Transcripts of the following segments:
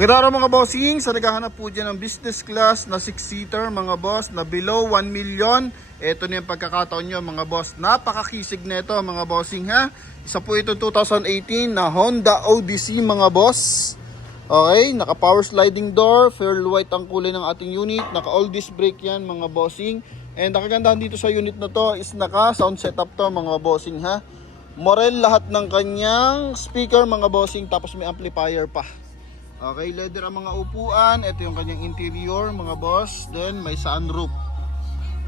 Magandang mga bossing, sa naghahanap po dyan ng business class na 6-seater mga boss na below 1 million. Ito na yung pagkakataon nyo mga boss. Napakakisig na ito mga bossing ha. Isa po ito 2018 na Honda Odyssey mga boss. Okay, naka power sliding door, pearl white ang kulay ng ating unit. Naka all disc brake yan mga bossing. And nakagandahan dito sa unit na to is naka sound setup to mga bossing ha. Morel lahat ng kanyang speaker mga bossing, tapos may amplifier pa. Okay, leather ang mga upuan. Ito yung kanyang interior mga boss. Then may sunroof.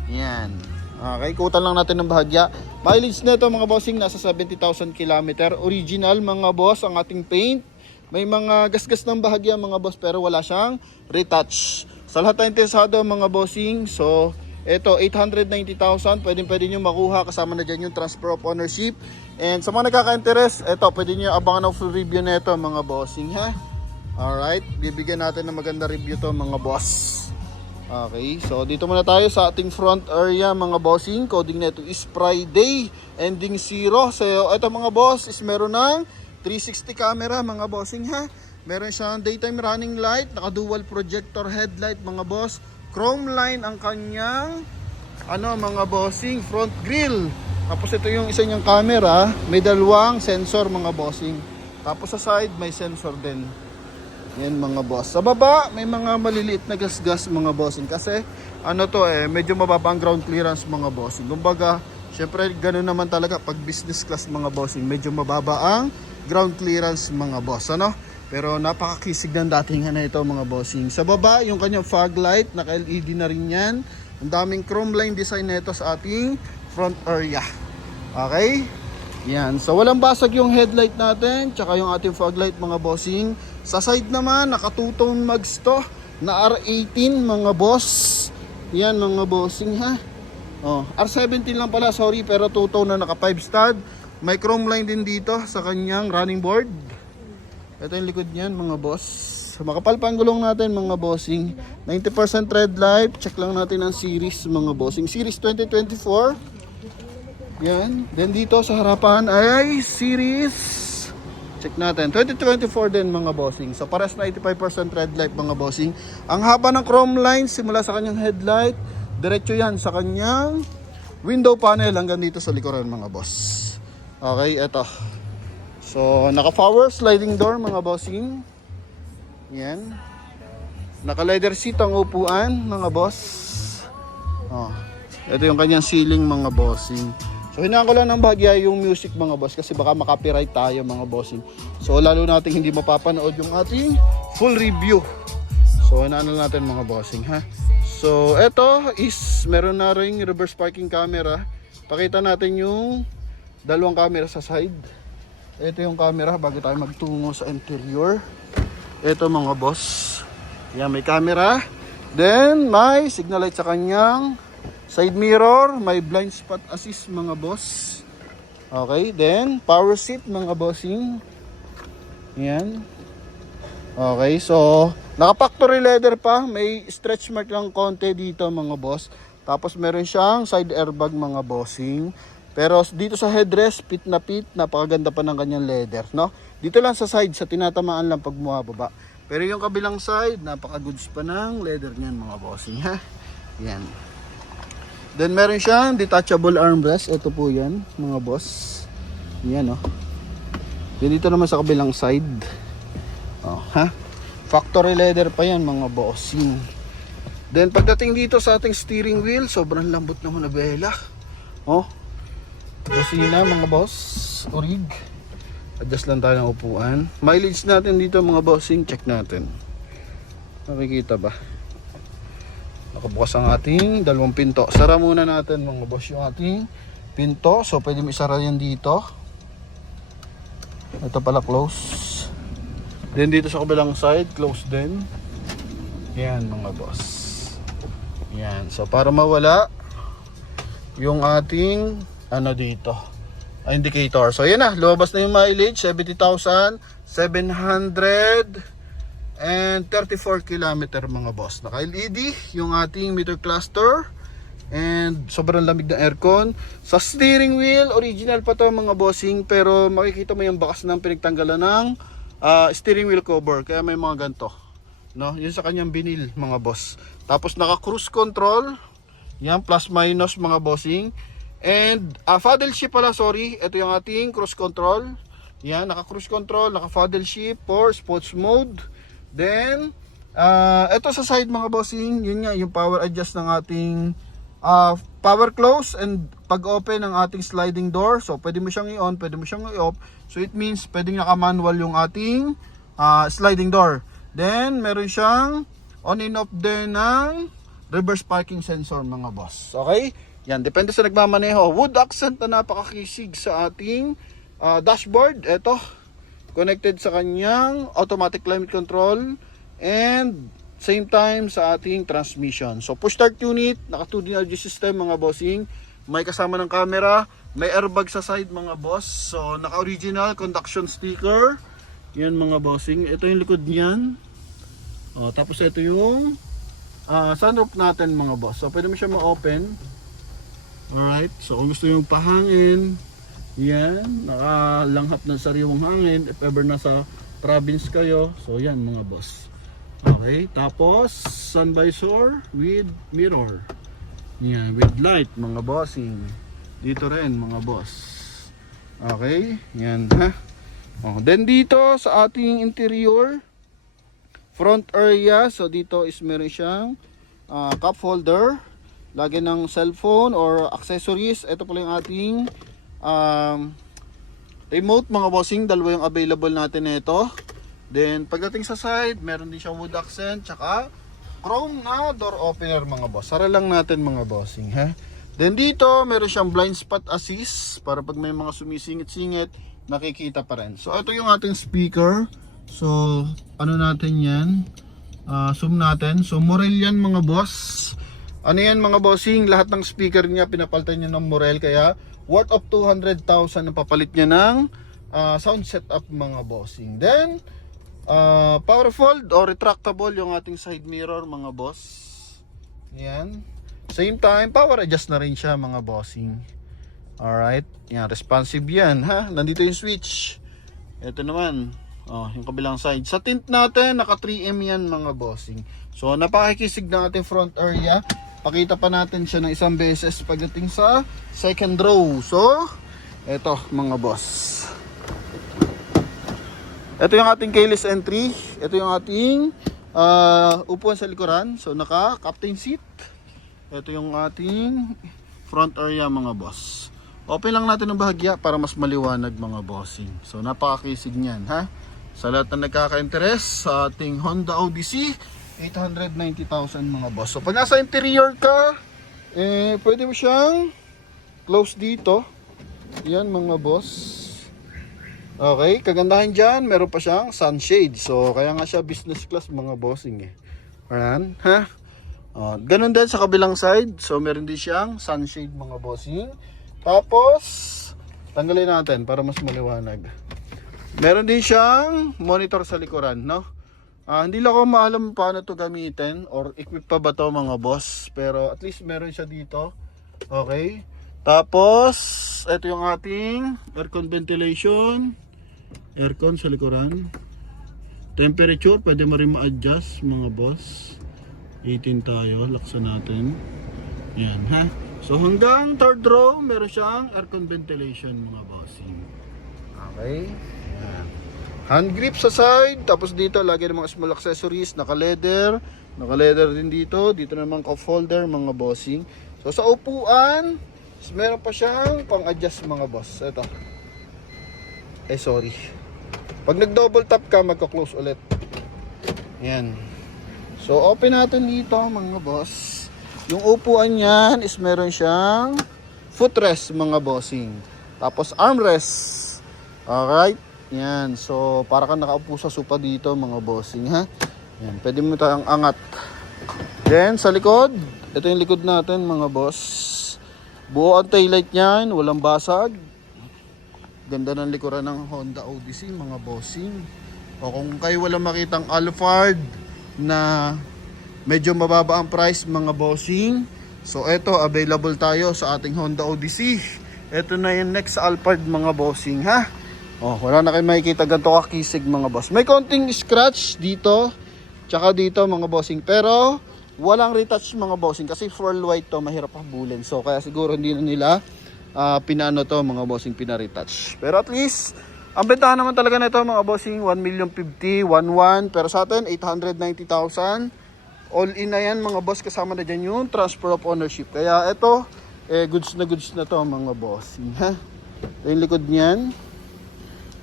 Yan. Okay, kutan lang natin ng bahagya. Mileage na ito mga bossing, nasa 70,000 km. Original mga boss ang ating paint. May mga gasgas ng bahagya mga boss, pero wala siyang retouch. Sa lahat na interesado mga bossing, so ito 890,000. Pwede nyo makuha, kasama na dyan yung transfer of ownership. And sa mga nagkaka-interest, ito pwede nyo abangan ng full review na ito mga bossing ha. Alright, bibigyan natin ng maganda review to mga boss. Okay, so dito muna tayo sa ating front area mga bossing. Coding nito is Friday, ending 0. So ito mga boss is meron ng 360 camera mga bossing ha. Meron siyang daytime running light, naka dual projector headlight mga boss. Chrome line ang kanyang mga bossing front grille. Tapos ito yung isa niyang camera, may dalawang sensor mga bossing. Tapos sa side may sensor din. Yan mga boss. Sa baba may mga maliliit na gasgas mga bossing, kasi medyo mababa ang ground clearance mga bossing. Kumbaga, syempre ganoon naman talaga pag business class mga bossing, medyo mababa ang ground clearance mga boss, ano? Pero napakakisig ng datingan na ito mga bossing. Sa baba, yung kanyang fog light, naka LED na rin yan. Ang daming chrome line design nito sa ating front area. Okay? Yan. So walang basag yung headlight natin, tsaka yung ating fog light mga bossing. Sa side naman, naka two-tone mags to na R18 mga boss. Yan mga bossing ha. R17 lang pala, sorry, pero two-tone na naka 5 stud. May chrome line din dito sa kanyang running board. Ito yung likod niyan mga boss. Makapal pa ang gulong natin mga bossing. 90% red light. Check lang natin ang series mga bossing. Series 2024. Yan. Then dito sa harapan ay series, check natin, 2024 din mga bossing. So pares na 85% red light mga bossing. Ang haba ng chrome line simula sa kanyang headlight, diretso yan sa kanyang window panel hanggang dito sa likuran mga boss. Okay, eto. So naka power sliding door mga bossing. Yan. Naka leather seat ang upuan mga boss. Ito yung kanyang ceiling mga bossing. So hinaan ko lang ng bahagya yung music mga boss, kasi baka makapiright tayo mga bossing. So lalo natin hindi mapapanood yung ating full review. So hinaan lang natin mga bossing ha. So eto is meron na ring reverse parking camera. Pakita natin yung dalawang camera sa side. Ito yung camera bago tayo magtungo sa interior. Ito mga boss. Yan, may camera. Then may signal light sa kanyang side mirror, may blind spot assist mga boss. Okay, then power seat mga bossing. Yan. Okay, so naka factory leather pa, may stretch mark lang konti dito mga boss. Tapos meron siyang side airbag mga bossing. Pero dito sa headrest, pit, napakaganda pa ng kanyang leather, no? Dito lang sa side, sa tinatamaan lang pag bumababa. Pero yung kabilang side, napaka-goods pa ng leather niyan mga bossing ha. Yan. Then meron siyang detachable armrest. Ito po yan mga boss. Yan Then dito naman sa kabilang side. Factory leather pa yan mga bossing. Then pagdating dito sa ating steering wheel, sobrang lambot naman na bela. Busina mga boss. Orig. Adjust lang tayo ng upuan. Mileage natin dito mga bossing. Check natin. Nakikita ba? Nakabukas ang ating dalawang pinto. Sara muna natin mga boss yung ating pinto. So pwede mo isara yan dito. Ito pala close. Then dito sa kabilang side, close din. Yan mga boss. Yan. So para mawala yung ating dito, indicator. So yan na, lumabas na yung mileage, 70,734 km mga boss. Naka LED yung ating meter cluster. And sobrang lamig ng aircon. Sa steering wheel, original pa to mga bossing, pero makikita mo yung bakas ng pinagtanggalan ng steering wheel cover, kaya may mga ganto, no? Yun sa kanyang binil mga boss. Tapos naka cruise control, yan, plus minus mga bossing. And paddle shift pala, sorry, ito yung ating cruise control. Yan, naka cruise control, naka paddle shift for sports mode. Then ito sa side mga bossing, yun nga yung power adjust ng ating power close and pag open ng ating sliding door. So pwede mo siyang i-on, pwede mo siyang i-off. So it means pwedeng naka-manual yung ating sliding door. Then meron siyang on and off din ng reverse parking sensor mga boss. Okay? Yan, depende sa nagmamaneho. Wood accent na napakakisig sa ating dashboard. Ito, connected sa kanyang automatic climate control and same time sa ating transmission. So push start unit, naka 2D energy system mga bossing. May kasama ng camera, may airbag sa side mga boss. So naka original conduction sticker. Yan mga bossing. Ito yung likod niyan. Tapos ito yung sunroof natin mga boss. So pwede mo siya ma-open. Alright, so kung gusto yung pahangin, yan, nakalanghap ng sariwang hangin if ever nasa province kayo. So yan mga boss. Okay, tapos sun visor with mirror. Yan, with light mga bossing. Dito rin mga boss. Okay, yan ha. Then dito sa ating interior front area, so dito is meron siyang cup holder, lagyan ng cellphone or accessories. Ito pala yung ating remote mga bossing, dalawa yung available natin nito. Then pagdating sa side, meron din siyang wood accent tsaka chrome na door opener mga boss. Sara lang natin mga bossing ha. Then dito meron siyang blind spot assist para pag may mga sumisingit-singit nakikita pa rin. So ito yung ating speaker. So ano natin yan, zoom natin. So Morel yan mga boss. Ano yan mga bossing, lahat ng speaker niya pinapalitan niya ng Morel, kaya worth of 200,000 na papalit niya ng sound setup mga bossing. Then power fold or retractable yung ating side mirror mga boss. Yan. Same time power adjust na rin siya mga bossing. Alright, yan, responsive yan ha. Nandito yung switch. Ito naman, yung kabilang side. Sa tint natin naka 3M yan mga bossing. So napakikisig ng ating front area. Pakita pa natin siya ng isang beses pagdating sa second row. So eto mga boss, ito yung ating keyless entry. Ito yung ating upuan sa likuran. So naka captain seat. Ito yung ating front area mga boss. Open lang natin ng bahagya para mas maliwanag mga bossing. So napakakisig niyan ha. Sa lahat na nagkaka-interest sa ating Honda Odyssey 890,000 mga boss. So pag nasa interior ka, pwede mo siyang close dito. Yan mga boss. Okay, kagandahan dyan, meron pa siyang sunshade. So kaya nga siya business class mga bossing eh. Ayan, ha? Ganun din sa kabilang side. So meron din siyang sunshade mga bossing. Tapos tanggalin natin para mas maliwanag. Meron din siyang monitor sa likuran, no? Hindi lang ako maalam paano to gamitin or equip pa ba to mga boss, pero at least meron siya dito. Okay. Tapos ito yung ating aircon ventilation, aircon sa likuran. Temperature pwede mo rin ma-adjust mga boss. 18 tayo, laksan natin. Yan ha. So hanggang third row meron siyang aircon ventilation mga bossing. Okay. Yan. Hand grip sa side, tapos dito lagi ng mga small accessories, naka leather din dito. Dito naman cup holder mga bossing. So sa upuan, meron pa siyang pang-adjust mga boss. Ito. Sorry. Pag nag-double tap ka, magka-close ulit. Yan. So open natin dito mga boss. Yung upuan niyan is meron siyang footrest mga bossing. Tapos armrest. Alright. Yan. So para kang nakaupo sa sofa dito mga bossing ha. Yan. Pwede mo tayong angat. Then sa likod, ito yung likod natin mga boss. Buo ang taillight niyan, walang basag. Ganda ng likuran ng Honda Odyssey mga bossing. O kung kayo walang makitang Alphard na medyo mababa ang price mga bossing, so eto available tayo sa ating Honda Odyssey. Ito na yung next Alphard mga bossing ha. Oh, wala na kayo makikita ganito kakisig mga boss. May konting scratch dito, tsaka dito mga bossing. Pero walang retouch mga bossing kasi pearl white to, mahirap habulin. So kaya siguro hindi na nila pinano to mga bossing, pina-retouch. Pero at least ang bentahan naman talaga nito mga bossing 1,050,000, 1,100,000. Pero sa atin 890,000. All in na yan mga boss, kasama na dyan yung transfer of ownership. Kaya ito, goods na to mga bossing. Ha? Yung likod niyan.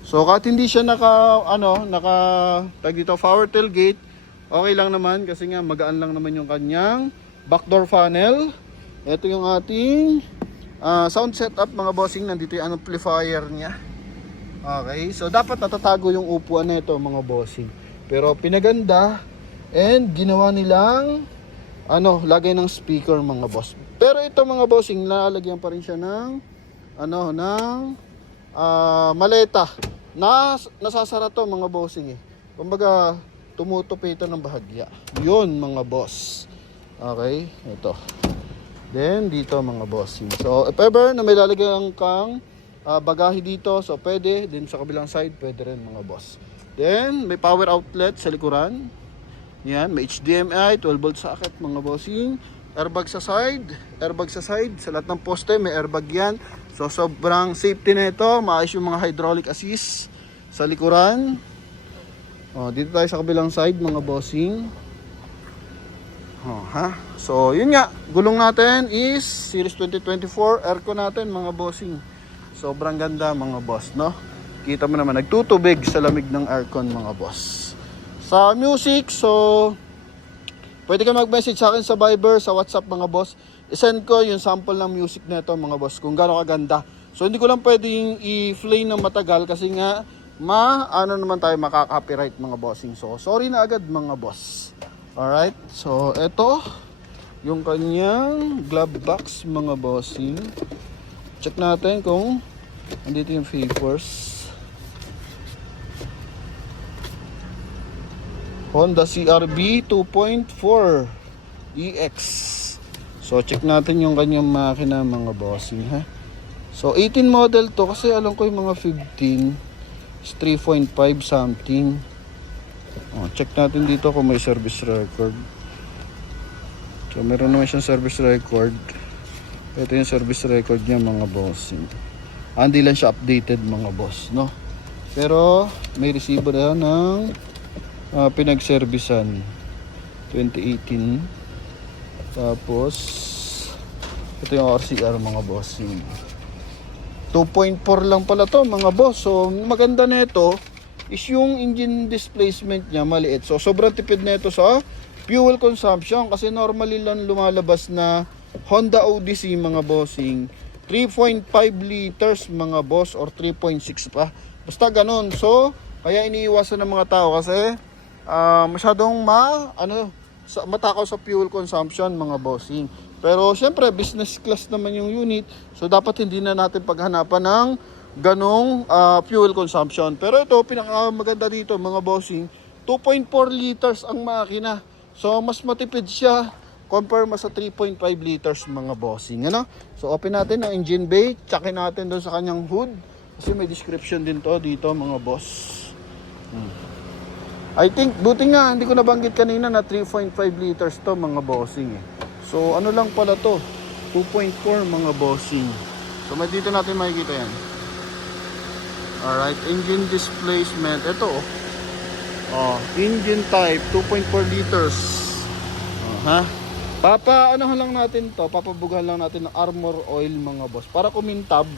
So kahit hindi siya tag dito power tailgate, okay lang naman kasi nga magaan lang naman yung kanyang backdoor funnel. Ito yung ating sound setup mga bossing, nandito yung amplifier niya. Okay, so dapat natatago yung upuan na ito mga bossing. Pero pinaganda and ginawa nilang lagay ng speaker mga boss. Pero ito mga bossing, lalagyan pa rin siya ng maleta. Nasasara to mga bossing eh. Kumbaga tumutupi ito ng bahagya. Yun mga boss. Okay, ito. Then dito mga bossing. So if ever na may lalagyan kang bagahe dito, so pwede. Then sa kabilang side pwede rin mga boss. Then may power outlet sa likuran. Yan, may HDMI, 12 volt socket mga bossing. Airbag sa side. Sa lahat ng poste may airbag yan. So sobrang safety na ito. Maayos yung mga hydraulic assist sa likuran. Dito tayo sa kabilang side mga bossing. So yun nga, gulong natin is Series 2024. Aircon natin mga bossing. Sobrang ganda mga boss, no? Kita mo naman, nagtutubig sa lamig ng aircon mga boss. Sa music, so pwede ka mag-message sa akin sa Viber, sa WhatsApp mga boss. I-send ko yung sample ng music na ito mga boss, kung gaano kaganda. So hindi ko lang pwedeng i-play ng matagal kasi nga naman tayo makaka-copyright mga bossing. So sorry na agad mga boss. Alright, so ito yung kanyang glove box mga bossing. Check natin kung andito yung papers. Honda CR-V 2.4 EX. So check natin yung kanyang makina mga bossing ha. So 18 model to kasi alam ko yung mga 15 is 3.5 something. Check natin dito kung may service record. So meron naman siyang service record. Ito yung service record niya mga bossing. Hindi lang siya updated mga boss, no? Pero may resibo na ng pinagservisan 2018. Tapos ito yung RCR mga bossing. 2.4 lang pala to mga boss. So maganda nito is yung engine displacement niya maliit. So sobrang tipid nito sa fuel consumption kasi normally lang lumalabas na Honda Odyssey mga bossing 3.5 liters mga boss or 3.6 pa. Basta ganun. So kaya iniiwasan ng mga tao kasi masyadong matakaw sa fuel consumption mga bossing. Pero syempre business class naman yung unit, so dapat hindi na natin paghanapan ng ganong fuel consumption. Pero ito pinakamaganda dito mga bossing, 2.4 liters ang makina. So mas matipid siya compare mo sa 3.5 liters mga bossing, ano? So open natin ang engine bay, checkin natin doon sa kanyang hood kasi may description din to dito mga boss. I think, buti nga, hindi ko nabanggit kanina na 3.5 liters to mga bossing eh. So, ano lang pala to? 2.4 mga bossing. So, dito natin makikita yan. Alright, engine displacement. Ito engine type, 2.4 liters. Ano lang natin to, papabugahan lang natin ng armor oil mga boss. Para kumintab.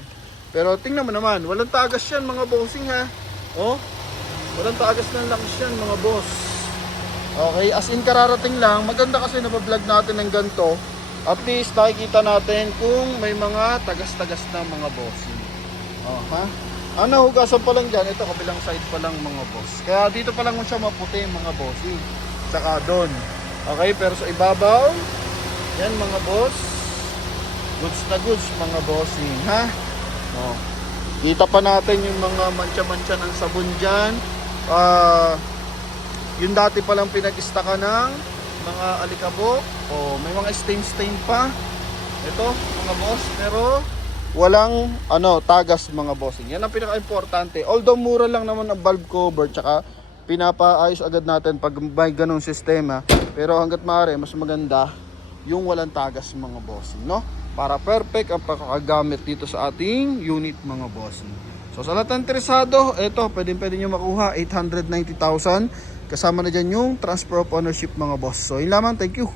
Pero, tingnan mo naman, walang tagas yan mga bossing ha. Walang tagas ng langis yan mga boss. Okay, as in kararating lang. Maganda kasi nabablog natin ng ganito. At least nakikita natin kung may mga tagas-tagas na mga bossing. Hugasan pa lang dyan. Ito kabilang side pa lang mga boss. Kaya dito pa lang siya maputi mga bossing. Saka doon. Okay, pero sa ibabaw, yan mga boss, goods na goods mga bossing ha. Kita pa natin yung mga mancha-mancha ng sabon dyan. Yung dati palang pinag-istaka ng mga alikabok. May mga stain pa. Ito mga boss. Pero walang tagas mga bossing. Yan ang pinaka-importante. Although mura lang naman ang valve cover, tsaka pinapaayos agad natin pag may ganong sistema. Pero hanggat maaari, mas maganda yung walang tagas mga bossing, no? Para perfect ang pagkakagamit dito sa ating unit mga bossing. So sa lahat ng interesado, ito, pwede nyo makuha 890,000. Kasama na dyan yung transfer of ownership mga boss. So yun lamang, thank you.